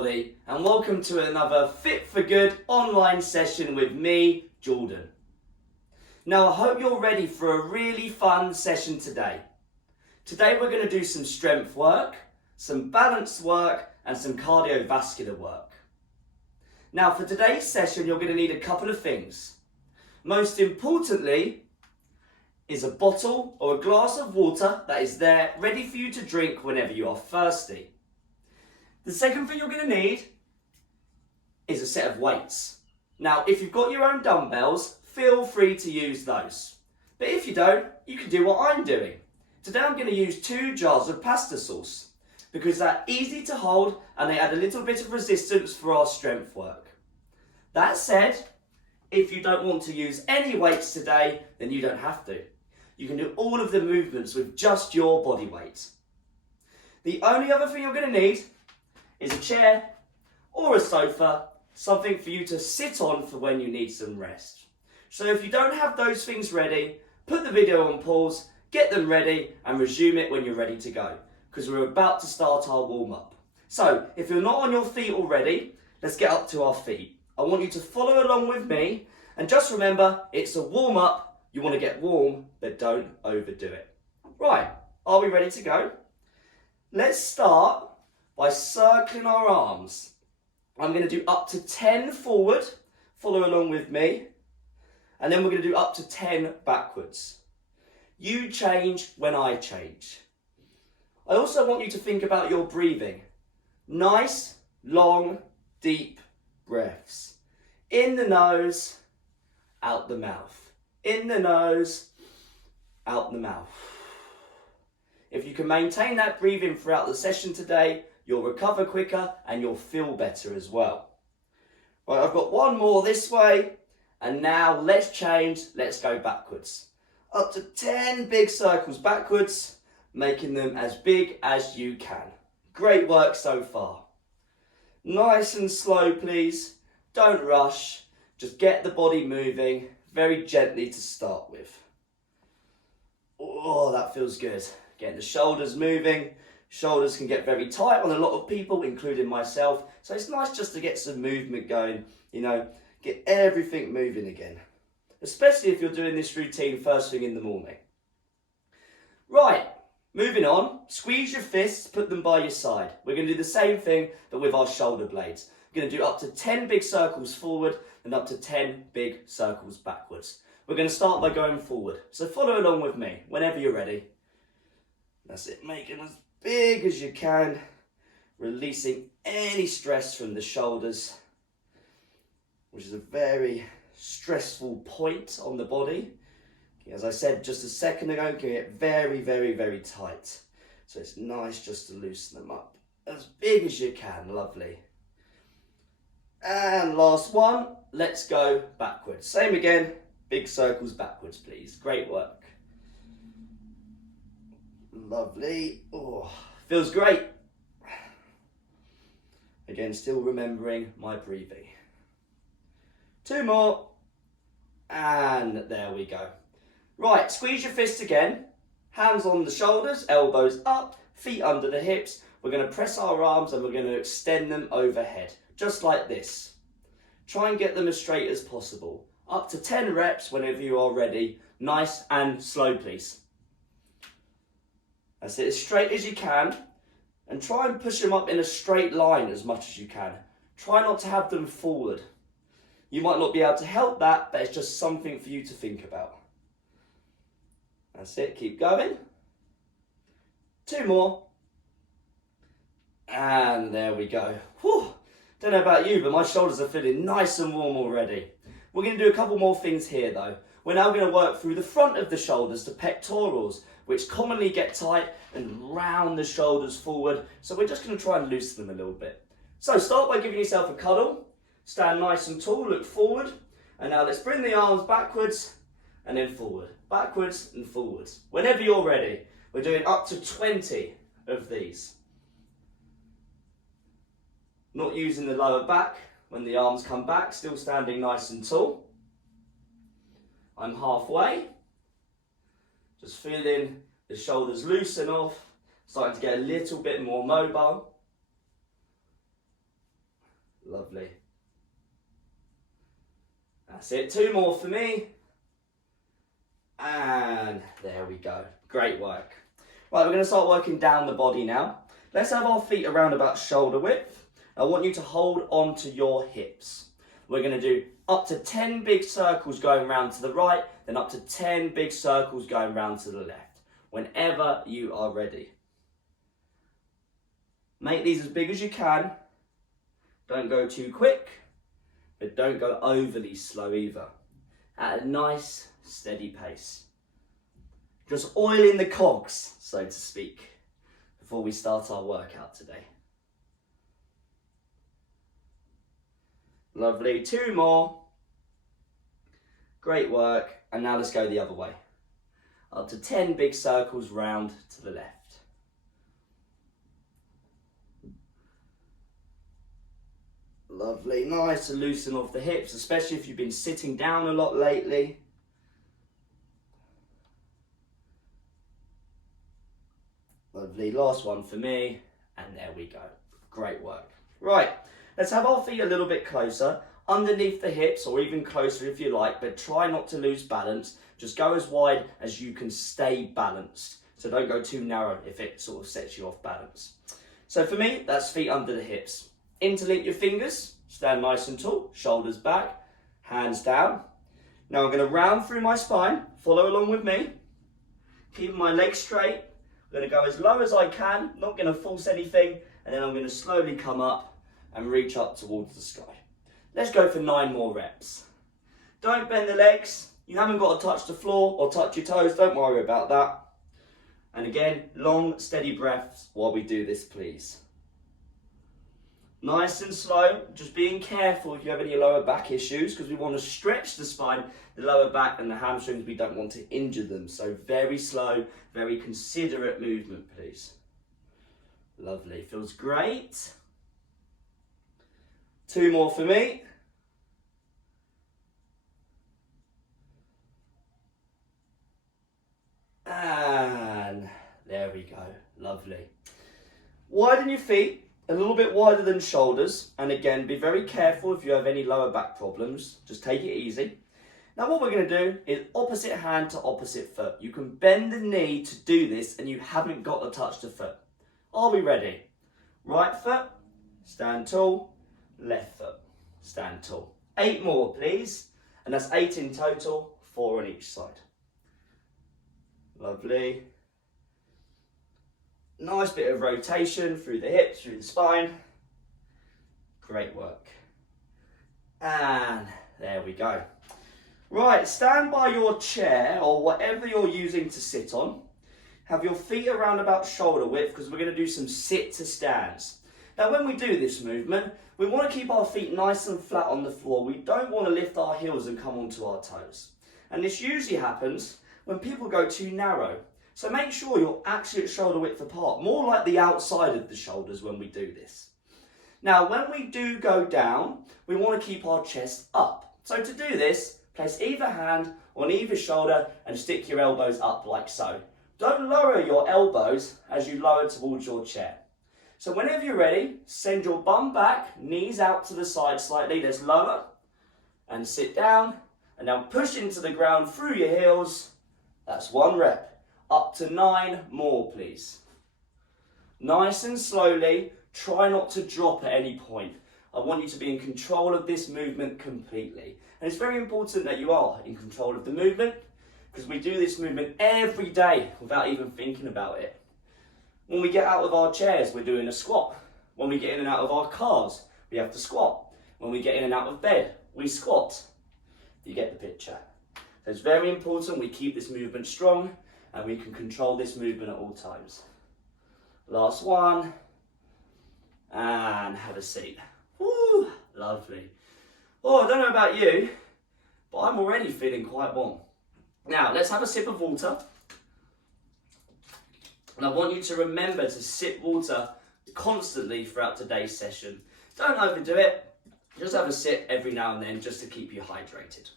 everybody, and welcome to another Fit For Good online session with me, Jordan. Now I hope you're ready for a really fun session today. Today we're going to do some strength work, some balance work and some cardiovascular work. Now for today's session you're going to need a couple of things. Most importantly is a bottle or a glass of water that is there ready for you to drink whenever you are thirsty. The second thing you're going to need is a set of weights. Now, if you've got your own dumbbells, feel free to use those. But if you don't, you can do what I'm doing. Today I'm going to use 2 jars of pasta sauce because they're easy to hold and they add a little bit of resistance for our strength work. That said, if you don't want to use any weights today, then you don't have to. You can do all of the movements with just your body weight. The only other thing you're going to need is a chair or a sofa, something for you to sit on for when you need some rest. So if you don't have those things ready, put the video on pause, get them ready and resume it when you're ready to go, because we're about to start our warm-up. So if you're not on your feet already, let's get up to our feet. I want you to follow along with me and just remember it's a warm-up, you want to get warm, but don't overdo it. Right, are we ready to go? Let's start by circling our arms. I'm going to do up to 10 forward, follow along with me, and then we're going to do up to 10 backwards. You change when I change. I also want you to think about your breathing. Nice, long, deep breaths. In the nose, out the mouth. In the nose, out the mouth. If you can maintain that breathing throughout the session today, you'll recover quicker and you'll feel better as well. Right, I've got one more this way, and now let's change, let's go backwards. Up to 10 big circles backwards, making them as big as you can. Great work so far. Nice and slow please, don't rush, just get the body moving, very gently to start with. Oh, that feels good. Getting the shoulders moving. Shoulders can get very tight on a lot of people, including myself. So it's nice just to get some movement going, get everything moving again. Especially if you're doing this routine first thing in the morning. Right, moving on. Squeeze your fists, put them by your side. We're going to do the same thing, but with our shoulder blades. We're going to do up to 10 big circles forward and up to 10 big circles backwards. We're going to start by going forward. So follow along with me whenever you're ready. That's it, make it as big as you can, releasing any stress from the shoulders, which is a very stressful point on the body. As I said just a second ago, it can get very, very, very tight. So it's nice just to loosen them up as big as you can, lovely. And last one, let's go backwards. Same again, big circles backwards please, great work. Lovely. Oh, feels great. Again, still remembering my breathing. 2 more. And there we go. Right, squeeze your fists again. Hands on the shoulders, elbows up, feet under the hips. We're going to press our arms and we're going to extend them overhead, just like this. Try and get them as straight as possible. Up to 10 reps whenever you are ready. Nice and slow, please. That's it, as straight as you can, and try and push them up in a straight line as much as you can. Try not to have them forward. You might not be able to help that, but it's just something for you to think about. That's it, keep going. 2 more. And there we go. Whew. Don't know about you, but my shoulders are feeling nice and warm already. We're going to do a couple more things here though. We're now going to work through the front of the shoulders, the pectorals, which commonly get tight and round the shoulders forward. So we're just going to try and loosen them a little bit. So start by giving yourself a cuddle. Stand nice and tall, look forward. And now let's bring the arms backwards and then forward. Backwards and forwards. Whenever you're ready, we're doing up to 20 of these. Not using the lower back when the arms come back, still standing nice and tall. I'm halfway. Just feeling the shoulders loosen off, starting to get a little bit more mobile. Lovely. That's it. 2 more for me. And there we go. Great work. Right, we're going to start working down the body now. Let's have our feet around about shoulder width. I want you to hold on to your hips. We're going to do up to 10 big circles going round to the right, then up to 10 big circles going round to the left. Whenever you are ready. Make these as big as you can. Don't go too quick, but don't go overly slow either. At a nice, steady pace. Just oiling the cogs, so to speak, before we start our workout today. Lovely. 2 more. Great work. And now let's go the other way. Up to 10 big circles round to the left. Lovely. Nice to loosen off the hips, especially if you've been sitting down a lot lately. Lovely. Last one for me. And there we go. Great work. Right. Let's have our feet a little bit closer, underneath the hips, or even closer if you like, but try not to lose balance. Just go as wide as you can stay balanced. So don't go too narrow if it sort of sets you off balance. So for me, that's feet under the hips. Interlink your fingers, stand nice and tall, shoulders back, hands down. Now I'm going to round through my spine, follow along with me. Keeping my legs straight. I'm going to go as low as I can, not going to force anything, and then I'm going to slowly come up and reach up towards the sky. Let's go for 9 more reps. Don't bend the legs. You haven't got to touch the floor or touch your toes. Don't worry about that. And again, long, steady breaths while we do this, please. Nice and slow. Just being careful if you have any lower back issues, because we want to stretch the spine, the lower back and the hamstrings. We don't want to injure them. So very slow, very considerate movement, please. Lovely. Feels great. 2 more for me. And there we go. Lovely. Widen your feet, a little bit wider than shoulders. And again, be very careful if you have any lower back problems. Just take it easy. Now what we're going to do is opposite hand to opposite foot. You can bend the knee to do this and you haven't got to touch the foot. Are we ready? Right foot, stand tall. Left foot, stand tall. 8 more, please. And that's 8 in total, 4 on each side. Lovely. Nice bit of rotation through the hips, through the spine. Great work. And there we go. Right, stand by your chair or whatever you're using to sit on. Have your feet around about shoulder width, because we're going to do some sit to stands. Now when we do this movement, we want to keep our feet nice and flat on the floor. We don't want to lift our heels and come onto our toes. And this usually happens when people go too narrow. So make sure you're actually at shoulder width apart, more like the outside of the shoulders when we do this. Now when we do go down, we want to keep our chest up. So to do this, place either hand on either shoulder and stick your elbows up like so. Don't lower your elbows as you lower towards your chair. So whenever you're ready, send your bum back, knees out to the side slightly. Let's lower and sit down. And now push into the ground through your heels. That's 1 rep. Up to 9 more, please. Nice and slowly. Try not to drop at any point. I want you to be in control of this movement completely. And it's very important that you are in control of the movement, because we do this movement every day without even thinking about it. When we get out of our chairs, we're doing a squat. When we get in and out of our cars, we have to squat. When we get in and out of bed, we squat. You get the picture. So it's very important we keep this movement strong and we can control this movement at all times. Last one. And have a seat. Woo, lovely. Oh, I don't know about you, but I'm already feeling quite warm. Now, let's have a sip of water. And I want you to remember to sip water constantly throughout today's session. Don't overdo it. Just have a sip every now and then just to keep you hydrated.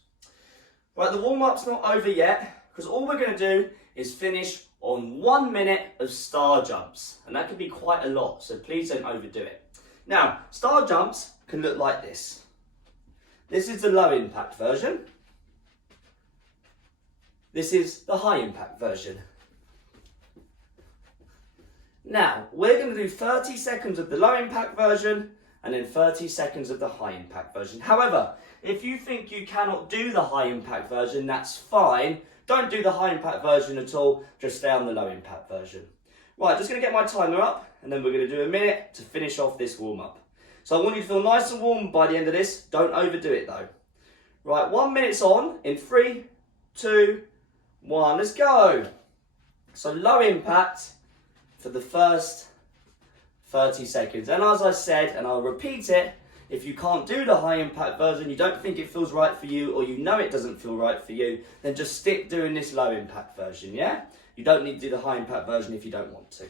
Right, the warm-up's not over yet, because all we're going to do is finish on 1 minute of star jumps. And that can be quite a lot, so please don't overdo it. Now, star jumps can look like this. This is the low impact version. This is the high impact version. Now, we're going to do 30 seconds of the low impact version and then 30 seconds of the high impact version. However, if you think you cannot do the high impact version, that's fine. Don't do the high impact version at all, just stay on the low impact version. Right, just going to get my timer up and then we're going to do a minute to finish off this warm up. So I want you to feel nice and warm by the end of this, don't overdo it though. Right, 1 minute's on in 3, 2, 1, let's go. So low impact for the first 30 seconds. And as I said, and I'll repeat it, if you can't do the high impact version, you don't think it feels right for you, or you know it doesn't feel right for you, then just stick doing this low impact version, yeah? You don't need to do the high impact version if you don't want to.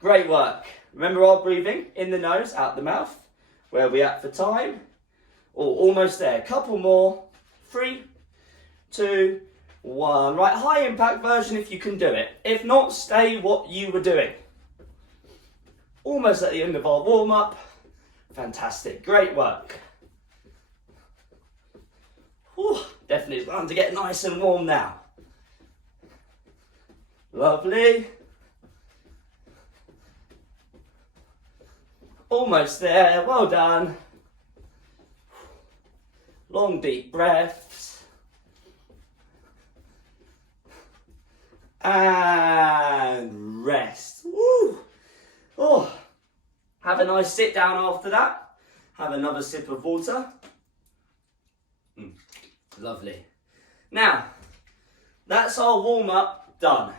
Great work. Remember our breathing, in the nose, out the mouth. Where are we at for time? Oh, almost there. Couple more. 3, 2, 1. Right, high impact version if you can do it. If not, stay what you were doing. Almost at the end of our warm up. Fantastic, great work. Whew, definitely starting to get nice and warm now. Lovely. Almost there, well done. Long deep breaths. And rest. Woo! Oh, have a nice sit down after that. Have another sip of water. Lovely. Now, that's our warm up done.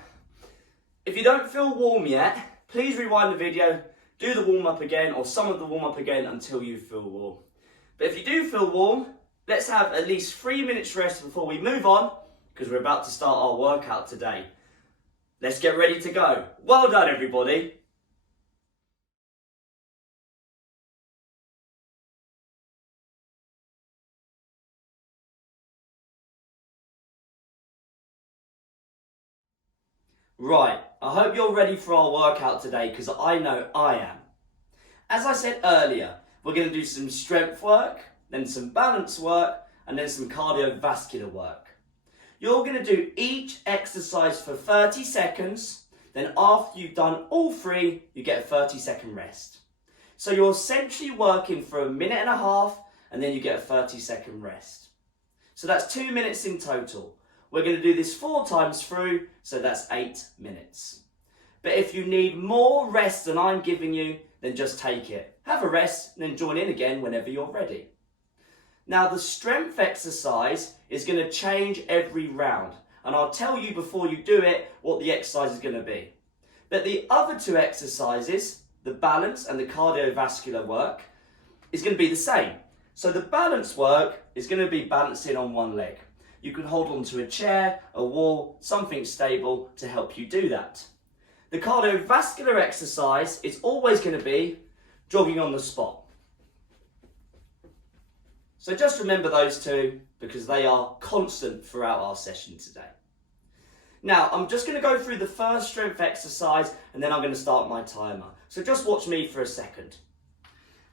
If you don't feel warm yet, please rewind the video, do the warm up again or some of the warm up again until you feel warm. But if you do feel warm, let's have at least 3 minutes rest before we move on because we're about to start our workout today. Let's get ready to go. Well done, everybody. Right, I hope you're ready for our workout today because I know I am. As I said earlier, we're going to do some strength work, then some balance work, and then some cardiovascular work. You're going to do each exercise for 30 seconds, then after you've done all three, you get a 30-second rest. So you're essentially working for 1.5 minutes and then you get a 30-second rest. So that's 2 minutes in total. We're going to do this 4 times through, so that's 8 minutes. But if you need more rest than I'm giving you, then just take it. Have a rest and then join in again whenever you're ready. Now the strength exercise is going to change every round, and I'll tell you before you do it what the exercise is going to be. But the other 2 exercises, the balance and the cardiovascular work, is going to be the same. So the balance work is going to be balancing on one leg. You can hold onto a chair, a wall, something stable to help you do that. The cardiovascular exercise is always going to be jogging on the spot. So just remember those 2 because they are constant throughout our session today. Now, I'm just going to go through the first strength exercise and then I'm going to start my timer. So just watch me for a second.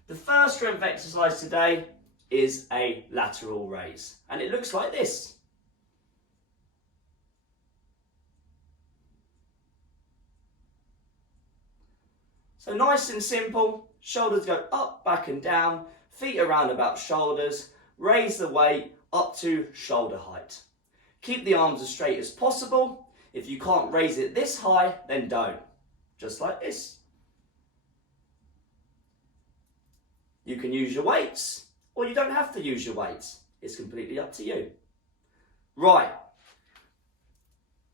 The first strength exercise today is a lateral raise and it looks like this. So nice and simple, shoulders go up, back and down, feet around about shoulders, raise the weight up to shoulder height. Keep the arms as straight as possible. If you can't raise it this high, then don't. Just like this. You can use your weights, or you don't have to use your weights. It's completely up to you. Right.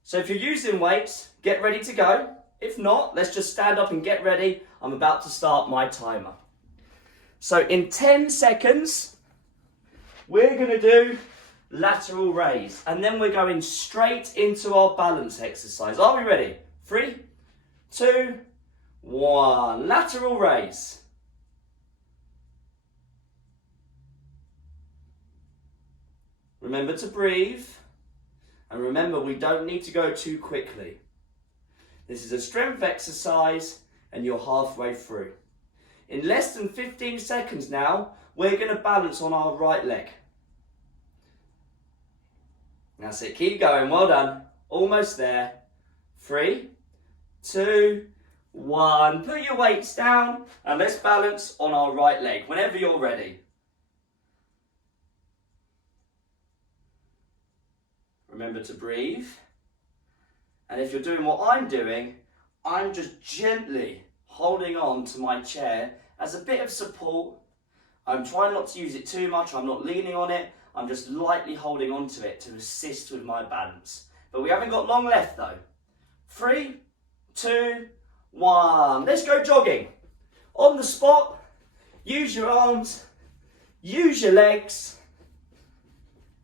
So if you're using weights, get ready to go. If not, let's just stand up and get ready. I'm about to start my timer. So in 10 seconds, we're going to do lateral raise. And then we're going straight into our balance exercise. Are we ready? 3, 2, 1. Lateral raise. Remember to breathe. And remember, we don't need to go too quickly. This is a strength exercise and you're halfway through. In less than 15 seconds now, we're going to balance on our right leg. That's it, keep going, well done. Almost there. 3, 2, 1. Put your weights down and let's balance on our right leg whenever you're ready. Remember to breathe. And if you're doing what I'm doing, I'm just gently holding on to my chair as a bit of support. I'm trying not to use it too much, I'm not leaning on it, I'm just lightly holding on to it to assist with my balance. But we haven't got long left though. 3, 2, 1. Let's go jogging. On the spot, use your arms, use your legs.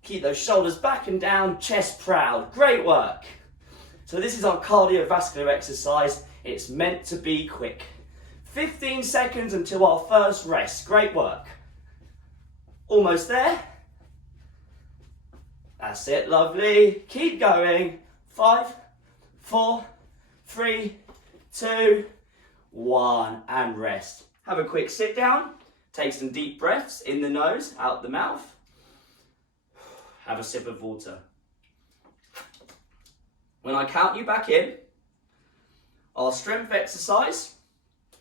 Keep those shoulders back and down, chest proud. Great work. So this is our cardiovascular exercise. It's meant to be quick. 15 seconds until our first rest. Great work. Almost there. That's it, lovely. Keep going. 5, 4, 3, 2, 1, and rest. Have a quick sit down. Take some deep breaths in the nose, out the mouth. Have a sip of water. When I count you back in, our strength exercise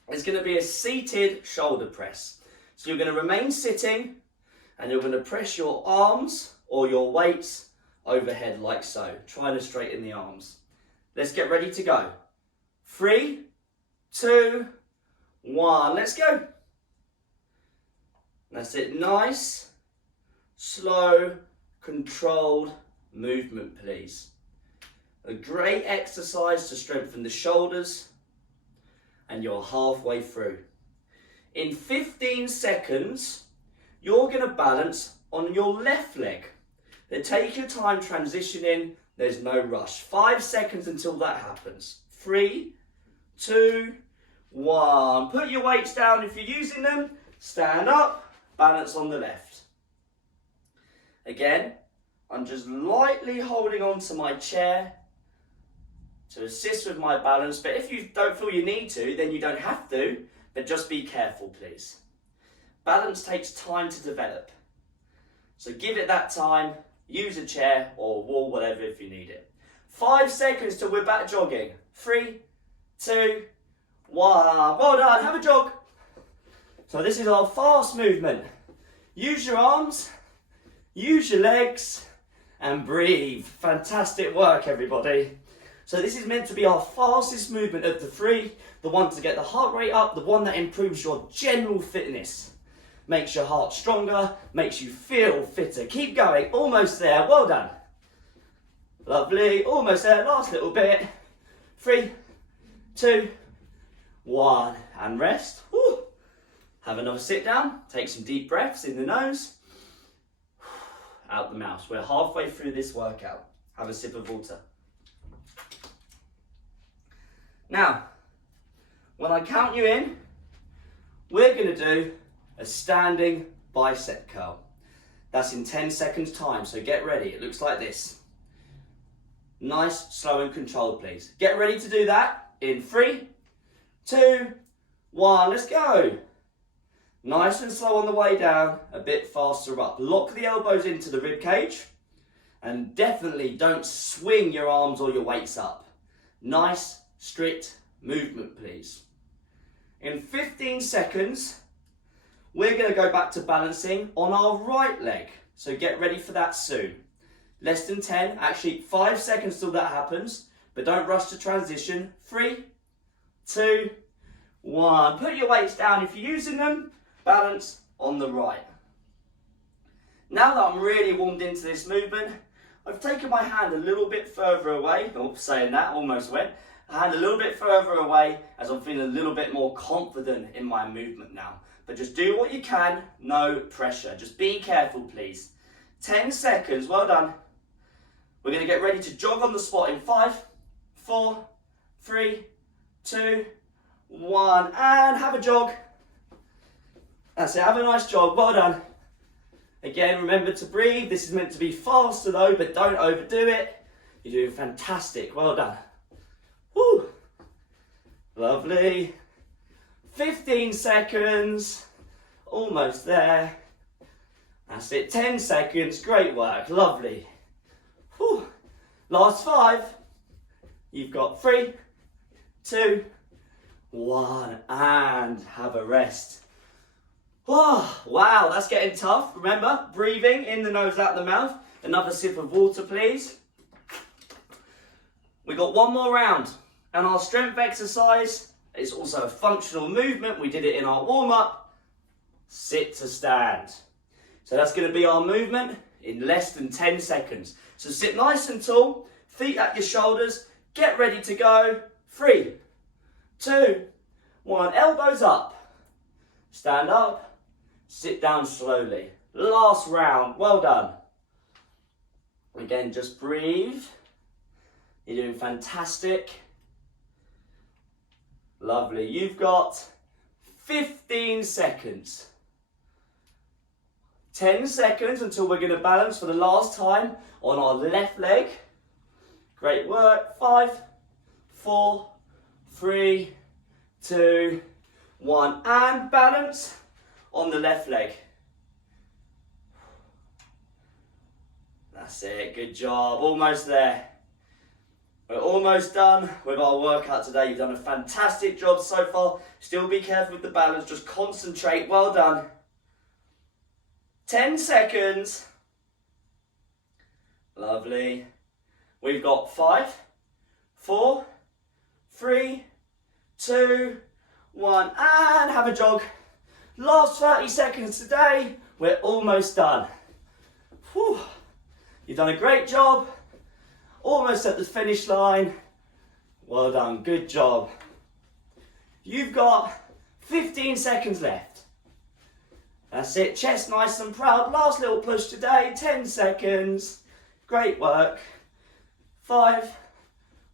is going to be a seated shoulder press. So you're going to remain sitting and you're going to press your arms or your weights overhead like so, trying to straighten the arms. Let's get ready to go. 3, 2, 1, let's go. That's it, nice, slow, controlled movement, please. A great exercise to strengthen the shoulders, and you're halfway through. In 15 seconds, you're going to balance on your left leg. Then take your time transitioning, there's no rush. 5 seconds until that happens. 3, 2, 1. Put your weights down if you're using them, stand up, balance on the left. Again, I'm just lightly holding on to my chair to assist with my balance, but if you don't feel you need to, then you don't have to, but just be careful, please. Balance takes time to develop. So give it that time, use a chair or a wall, whatever, if you need it. 5 seconds till we're back jogging. 3, 2, 1. Well done, have a jog. So this is our fast movement. Use your arms, use your legs, and breathe. Fantastic work, everybody. So this is meant to be our fastest movement of the 3, the one to get the heart rate up, the one that improves your general fitness. Makes your heart stronger, makes you feel fitter. Keep going, almost there, well done. Lovely, almost there, last little bit. 3, 2, 1, and rest. Woo. Have another sit down, take some deep breaths in the nose, out the mouth. We're halfway through this workout. Have a sip of water. Now, when I count you in, we're going to do a standing bicep curl. That's in 10 seconds time, so get ready. It looks like this. Nice, slow and controlled, please. Get ready to do that in 3, 2, 1, let's go. Nice and slow on the way down, a bit faster up. Lock the elbows into the rib cage and definitely don't swing your arms or your weights up. Nice, strict movement, please. In 15 seconds, we're going to go back to balancing on our right leg. So get ready for that soon. Less than 10, actually 5 seconds till that happens, but don't rush to transition. 3, 2, 1. Put your weights down if you're using them. Balance on the right. Now that I'm really warmed into this movement, I've taken my hand a little bit further away. Oops, saying that, almost went. A hand a little bit further away as I'm feeling a little bit more confident in my movement now. But just do what you can, no pressure. Just be careful, please. 10 seconds, well done. We're going to get ready to jog on the spot in 5, 4, 3, 2, 1, and have a jog. That's it, have a nice jog, well done. Again, remember to breathe. This is meant to be faster though, but don't overdo it. You're doing fantastic, well done. Woo! Lovely. 15 seconds. Almost there. That's it, 10 seconds. Great work, lovely. Whew. Last 5. You've got 3, 2, 1, and have a rest. Oh, wow, that's getting tough. Remember, breathing in the nose, out the mouth. Another sip of water, please. We got one more round, and our strength exercise is also a functional movement. We did it in our warm-up. Sit to stand. So that's going to be our movement in less than 10 seconds. So sit nice and tall, feet at your shoulders, get ready to go. 3, 2, 1, elbows up. Stand up, sit down slowly. Last round, well done. Again, just breathe. You're doing fantastic. Lovely. You've got 15 seconds. 10 seconds until we're going to balance for the last time on our left leg. Great work. 5, 4, 3, 2, 1. And balance on the left leg. That's it. Good job. Almost there. We're almost done with our workout today. You've done a fantastic job so far. Still be careful with the balance. Just concentrate. Well done. 10 seconds. Lovely. We've got 5, 4, 3, 2, 1. And have a jog. Last 30 seconds today. We're almost done. Whew. You've done a great job. Almost at the finish line. Well done, good job. You've got 15 seconds left. That's it, chest nice and proud. Last little push today, 10 seconds. Great work. 5,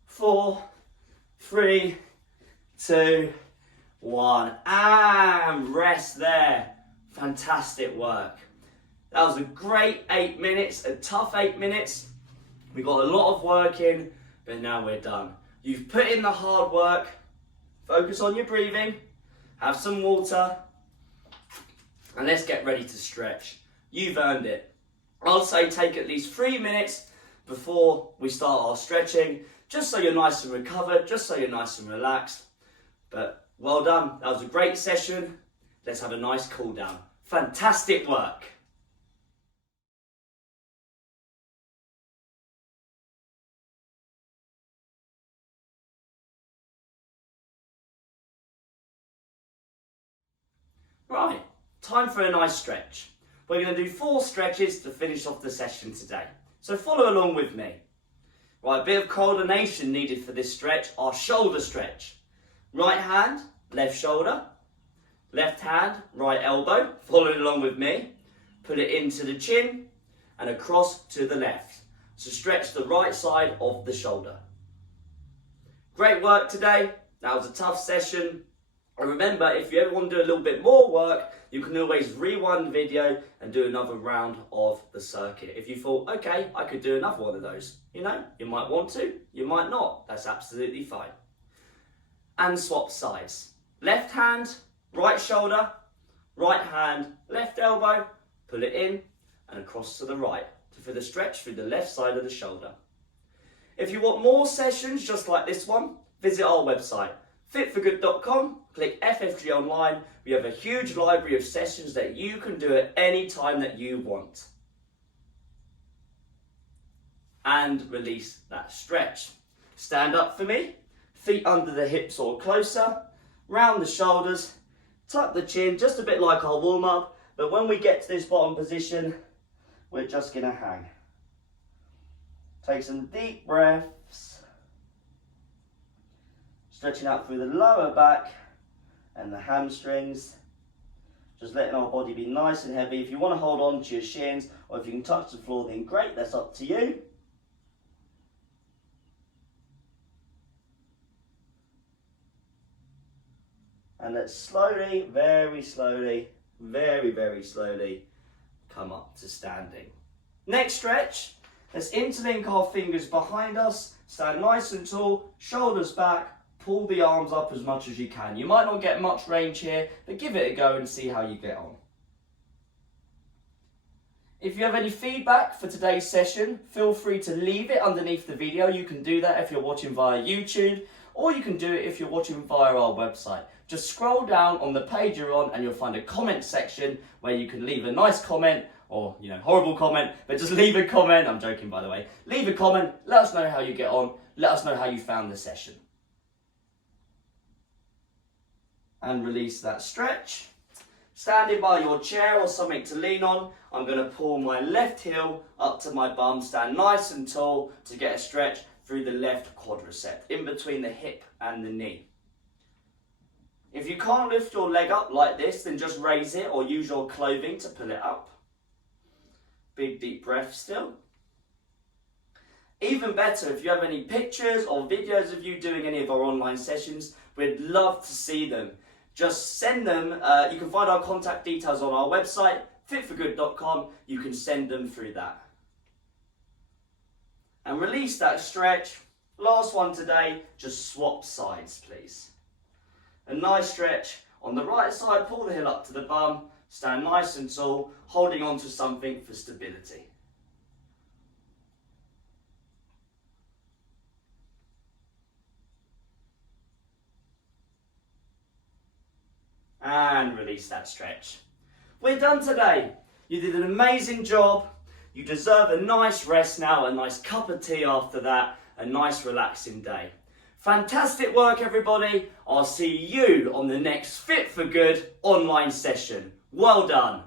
4, 3, 2, 1. And rest there. Fantastic work. That was a great 8 minutes, a tough 8 minutes. We got a lot of work in, but now we're done. You've put in the hard work. Focus on your breathing. Have some water. And let's get ready to stretch. You've earned it. I'll say take at least 3 minutes before we start our stretching, just so you're nice and recovered, just so you're nice and relaxed. But well done. That was a great session. Let's have a nice cool down. Fantastic work. Right, time for a nice stretch. We're going to do 4 stretches to finish off the session today. So follow along with me. Right, a bit of coordination needed for this stretch. Our shoulder stretch. Right hand, left shoulder. Left hand, right elbow. Follow along with me. Put it into the chin and across to the left. So stretch the right side of the shoulder. Great work today. That was a tough session. And remember, if you ever want to do a little bit more work, you can always rewind the video and do another round of the circuit. If you thought, okay, I could do another one of those. You know, you might want to, you might not. That's absolutely fine. And swap sides. Left hand, right shoulder, right hand, left elbow, pull it in and across to the right. For the stretch through the left side of the shoulder. If you want more sessions just like this one, visit our website. fitforgood.com, click FFG online. We have a huge library of sessions that you can do at any time that you want. And release that stretch. Stand up for me, feet under the hips or closer, round the shoulders, tuck the chin, just a bit like our warm-up, but when we get to this bottom position, we're just going to hang. Take some deep breaths. Stretching out through the lower back and the hamstrings. Just letting our body be nice and heavy. If you want to hold on to your shins or if you can touch the floor, then great, that's up to you. And let's slowly, very slowly, very, very slowly come up to standing. Next stretch, let's interlink our fingers behind us, stand nice and tall, shoulders back, pull the arms up as much as you can. You might not get much range here, but give it a go and see how you get on. If you have any feedback for today's session, feel free to leave it underneath the video. You can do that if you're watching via YouTube, or you can do it if you're watching via our website. Just scroll down on the page you're on and you'll find a comment section where you can leave a nice comment, or horrible comment, but just leave a comment. I'm joking, by the way. Leave a comment, let us know how you get on, let us know how you found the session. And release that stretch. Standing by your chair or something to lean on, I'm going to pull my left heel up to my bum, stand nice and tall to get a stretch through the left quadricep, in between the hip and the knee. If you can't lift your leg up like this, then just raise it or use your clothing to pull it up. Big deep breath still. Even better, if you have any pictures or videos of you doing any of our online sessions, we'd love to see them. Just send them. You can find our contact details on our website, fitforgood.com. You can send them through that. And release that stretch. Last one today, just swap sides, please. A nice stretch. On the right side, pull the heel up to the bum, stand nice and tall, holding on to something for stability. And release that stretch. We're done today. You did an amazing job. You deserve a nice rest now, a nice cup of tea after that, a nice relaxing day. Fantastic work, everybody. I'll see you on the next Fit for Good online session. Well done.